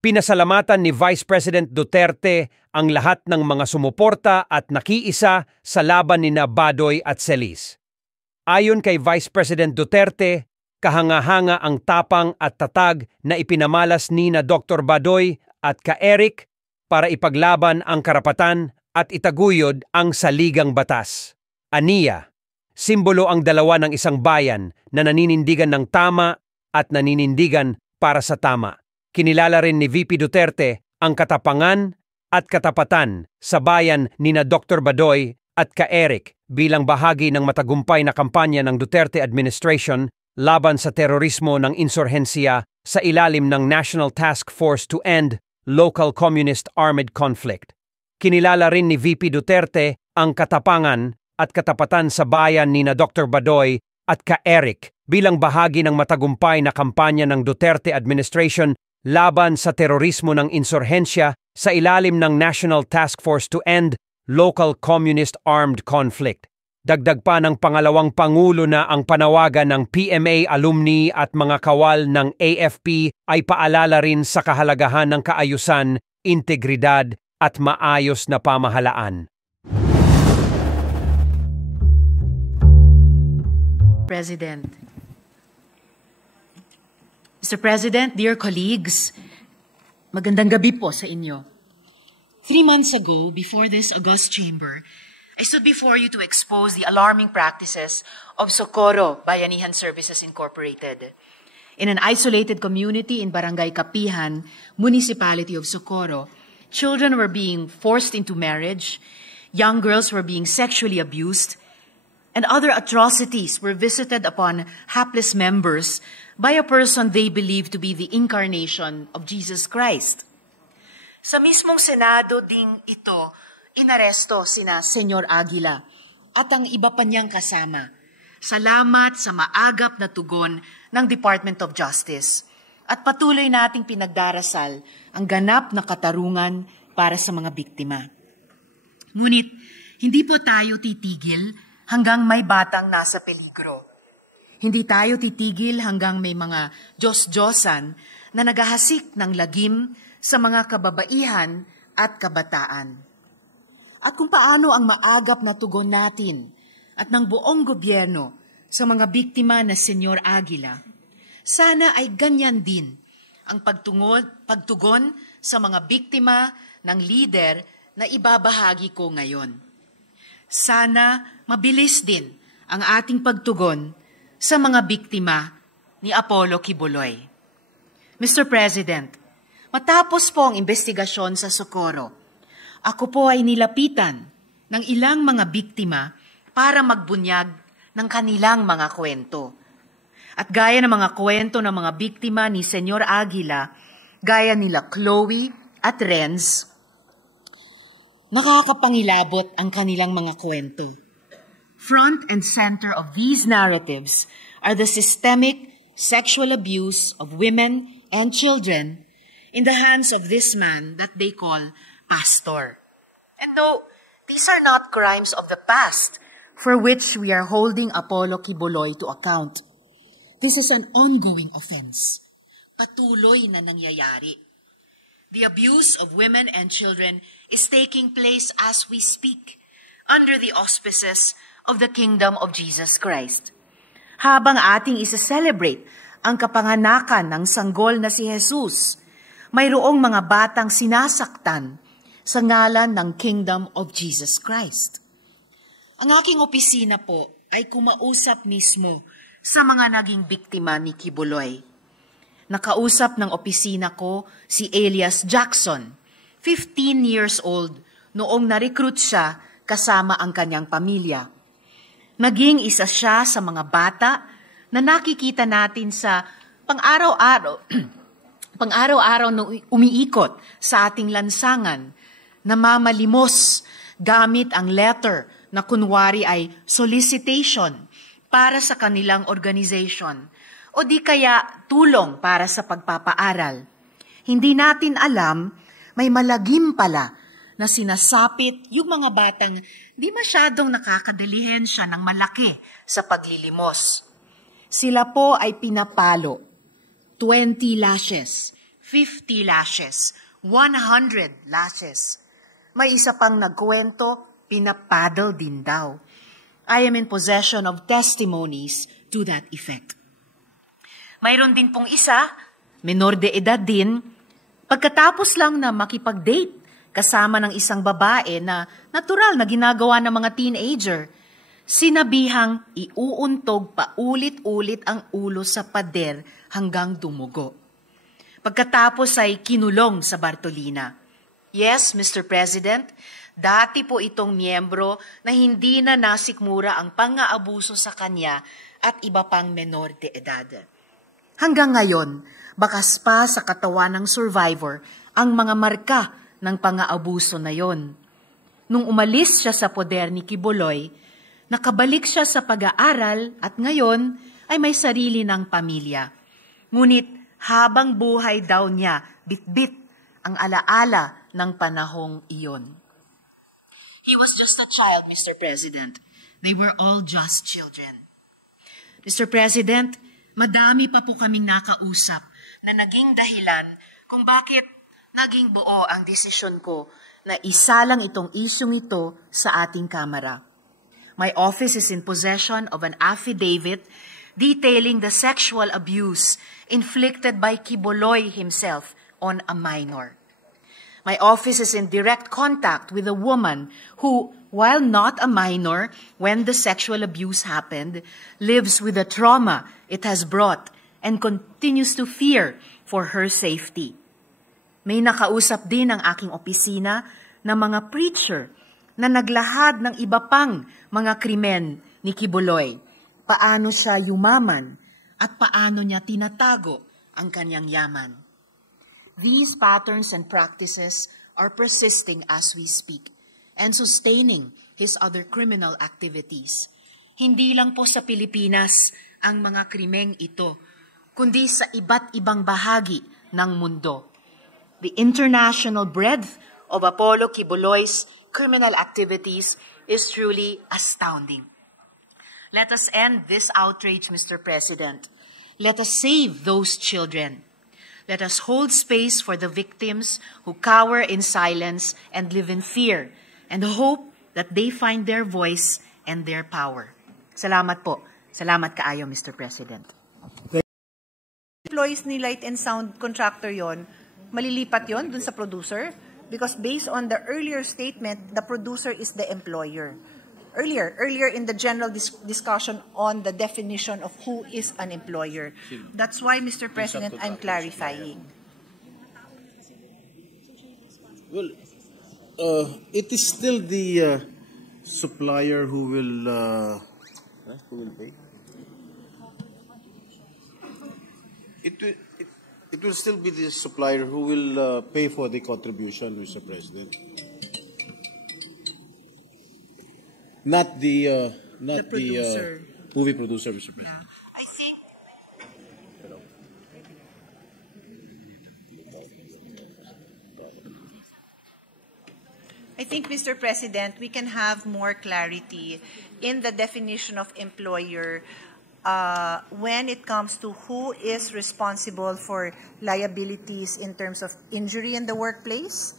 Pinasalamatan ni Vice President Duterte ang lahat ng mga sumuporta at nakiisa sa laban ni Badoy at Celis. Ayon kay Vice President Duterte, kahanga-hanga ang tapang at tatag na ipinamalas ni Dr. Badoy at ka-Eric para ipaglaban ang karapatan at itaguyod ang saligang batas. Aniya, simbolo ang dalawa ng isang bayan na naninindigan ng tama at naninindigan para sa tama. Kinilala rin ni VP Duterte ang katapangan at katapatan sa bayan ni Dr. Badoy at ka-Eric bilang bahagi ng matagumpay na kampanya ng Duterte administration laban sa terorismo ng insurhensiya sa ilalim ng National Task Force to End Local Communist Armed Conflict. Kinilala rin ni VP Duterte ang katapangan at katapatan sa bayan ni Dr. Badoy at ka-Eric bilang bahagi ng matagumpay na kampanya ng Duterte administration laban sa terorismo ng insurhensya sa ilalim ng National Task Force to End Local Communist Armed Conflict. Dagdag pa ng pangalawang Pangulo na ang panawagan ng PMA alumni at mga kawal ng AFP ay paalala rin sa kahalagahan ng kaayusan, integridad at maayos na pamahalaan. President. Mr. President, dear colleagues, magandang gabi po sa inyo. 3 months ago, before this august chamber, I stood before you to expose the alarming practices of Socorro Bayanihan Services Incorporated. In an isolated community in Barangay Kapihan, Municipality of Socorro, children were being forced into marriage, young girls were being sexually abused, and other atrocities were visited upon hapless members by a person they believed to be the incarnation of Jesus Christ. Sa mismong Senado ding ito, inaresto sina Senyor Aguila at ang iba pa niyang kasama. Salamat sa maagap na tugon ng Department of Justice at patuloy nating pinagdarasal ang ganap na katarungan para sa mga biktima. Ngunit, hindi po tayo titigil hanggang may batang nasa peligro. Hindi tayo titigil hanggang may mga Diyos-Diyosan na naghahasik ng lagim sa mga kababaihan at kabataan. At kung paano ang maagap na tugon natin at ng buong gobyerno sa mga biktima na Senyor Aguila, sana ay ganyan din ang pagtugon sa mga biktima ng lider na ibabahagi ko ngayon. Sana mabilis din ang ating pagtugon sa mga biktima ni Apollo Kibuloy. Mr. President, matapos po ang investigasyon sa Socorro, ako po ay nilapitan ng ilang mga biktima para magbunyag ng kanilang mga kwento. At gaya ng mga kwento ng mga biktima ni Senyor Aguila, gaya nila Chloe at Renz, nakakapangilabot ang kanilang mga kwento. Front and center of these narratives are the systemic sexual abuse of women and children in the hands of this man that they call pastor. And though these are not crimes of the past for which we are holding Apollo Kibuloy to account, this is an ongoing offense. Patuloy na nangyayari. The abuse of women and children is taking place as we speak under the auspices of the Kingdom of Jesus Christ. Habang ating isa-celebrate ang kapanganakan ng sanggol na si Jesus, mayroong mga batang sinasaktan sa ngalan ng Kingdom of Jesus Christ. Ang aking opisina po ay kumausap mismo sa mga naging biktima ni Kibuloy. Nakausap ng opisina ko si Elias Jackson, 15 years old, noong na-recruit siya kasama ang kanyang pamilya. Naging isa siya sa mga bata na nakikita natin sa pang-araw-araw na umiikot sa ating lansangan, namamalimos gamit ang letter na kunwari ay solicitation para sa kanilang organization o di kaya tulong para sa pagpapaaral. Hindi natin alam, may malagim pala na sinasapit yung mga batang di masyadong nakakadalihan siya ng malaki sa paglilimos. Sila po ay pinapalo, 20 lashes, 50 lashes, 100 lashes. May isa pang nagkwento, pinapaddle din daw. I am in possession of testimonies to that effect. Mayroon din pong isa, menor de edad din, pagkatapos lang na makipag-date kasama ng isang babae na natural na ginagawa ng mga teenager, sinabihang iuuntog paulit-ulit ang ulo sa pader hanggang dumugo. Pagkatapos ay kinulong sa Bartolina. Yes, Mr. President, dati po itong miyembro na hindi na nasikmura ang pang-aabuso sa kanya at iba pang menor de edad. Hanggang ngayon, bakas pa sa katawan ng survivor ang mga marka ng pang-aabuso na yon. Nung umalis siya sa poder ni Quiboloy, nakabalik siya sa pag-aaral at ngayon ay may sarili ng pamilya. Ngunit habang buhay daw niya, bitbit ang alaala ng panahong iyon. He was just a child, Mr. President. They were all just children. Mr. President, madami pa po kaming nakausap na naging dahilan kung bakit naging buo ang desisyon ko na isa lang itong isyung ito sa ating Kamara. My office is in possession of an affidavit detailing the sexual abuse inflicted by Quiboloy himself on a minor. My office is in direct contact with a woman who, while not a minor when the sexual abuse happened, lives with the trauma it has brought and continues to fear for her safety. May nakausap din ang aking opisina ng mga preacher na naglahad ng iba pang mga krimen ni Quiboloy. Paano siya yumaman at paano niya tinatago ang kanyang yaman. These patterns and practices are persisting as we speak and sustaining his other criminal activities. Hindi lang po sa Pilipinas ang mga krimeng ito, kundi sa iba't ibang bahagi ng mundo. The international breadth of Apollo Quiboloy's criminal activities is truly astounding. Let us end this outrage, Mr. President. Let us save those children. Let us hold space for the victims who cower in silence and live in fear and hope that they find their voice and their power. Salamat po. Salamat kaayo, Mr. President. Employees ni Light and Sound contractor yon, malilipat yon dun sa producer? Because based on the earlier statement, the producer is the employer. Earlier in the general discussion on the definition of who is an employer. That's why, Mr. President, I'm clarifying. Well, it is still the supplier who will pay. It will still be the supplier who will pay for the contribution, Mr. President. Not the producer. Movie producer, Mr. President. I think, Mr. President, we can have more clarity in the definition of employer when it comes to who is responsible for liabilities in terms of injury in the workplace,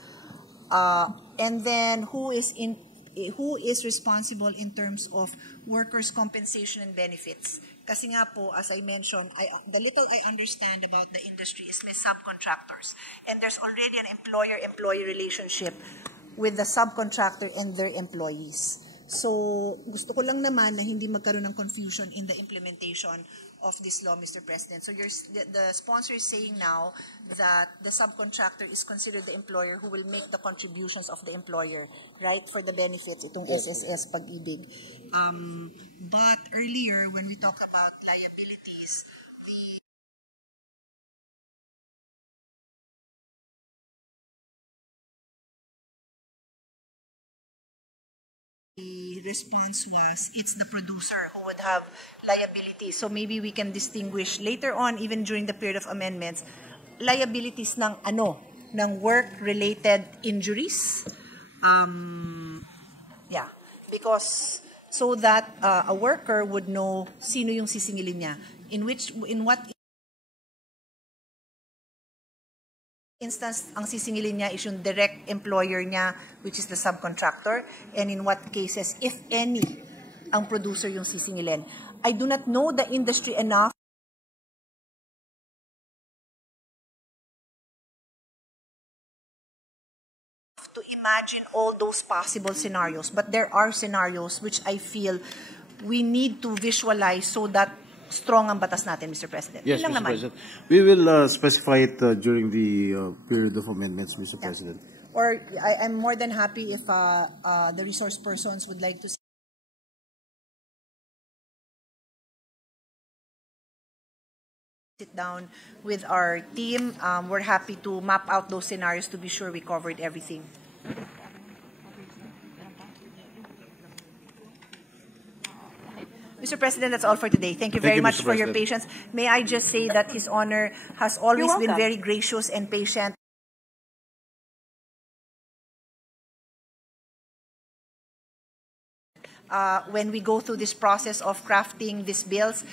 and then who is responsible in terms of workers' compensation and benefits. Kasi nga po, as I mentioned, the little I understand about the industry is may subcontractors. And there's already an employer-employee relationship with the subcontractor and their employees. So, gusto ko lang naman na hindi magkaroon ng confusion in the implementation of this law, Mr. President. So, the sponsor is saying now that the subcontractor is considered the employer who will make the contributions of the employer, right, for the benefits, itong SSS Pag-ibig. But earlier, when we talk about liabilities, the response was it's the producer who would have liabilities. So maybe we can distinguish later on, even during the period of amendments, liabilities ng ng work-related injuries. Because so that a worker would know sino yung sisingilin niya, in what instance, ang sisingilin niya is yung direct employer niya, which is the subcontractor, and in what cases, if any, ang producer yung sisingilin. I do not know the industry enough to imagine all those possible scenarios, but there are scenarios which I feel we need to visualize so that strong ang batas natin, Mr. President. Yes, Yun lang Mr. naman. President. We will specify it during the period of amendments, Mr. President. Or I'm more than happy if the resource persons would like to sit down with our team. We're happy to map out those scenarios to be sure we covered everything. Mr. President, that's all for today. Thank you very Thank you, much Mr. for your President. patience. May I just say that His Honor has always been welcome. very gracious and patient. When we go through this process of crafting these bills,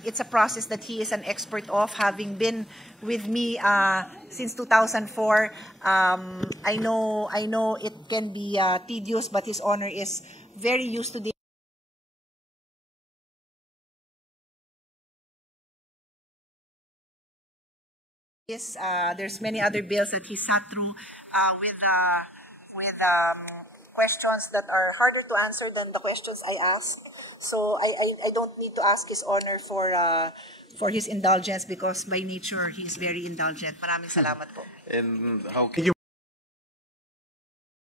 it's a process that he is an expert of, having been with me since 2004. I know it can be tedious, but His Honor is very used to this. There's many other bills that he sat through with questions that are harder to answer than the questions I ask. So I don't need to ask His Honor for his indulgence, because by nature he is very indulgent. Maraming salamat po. And how can you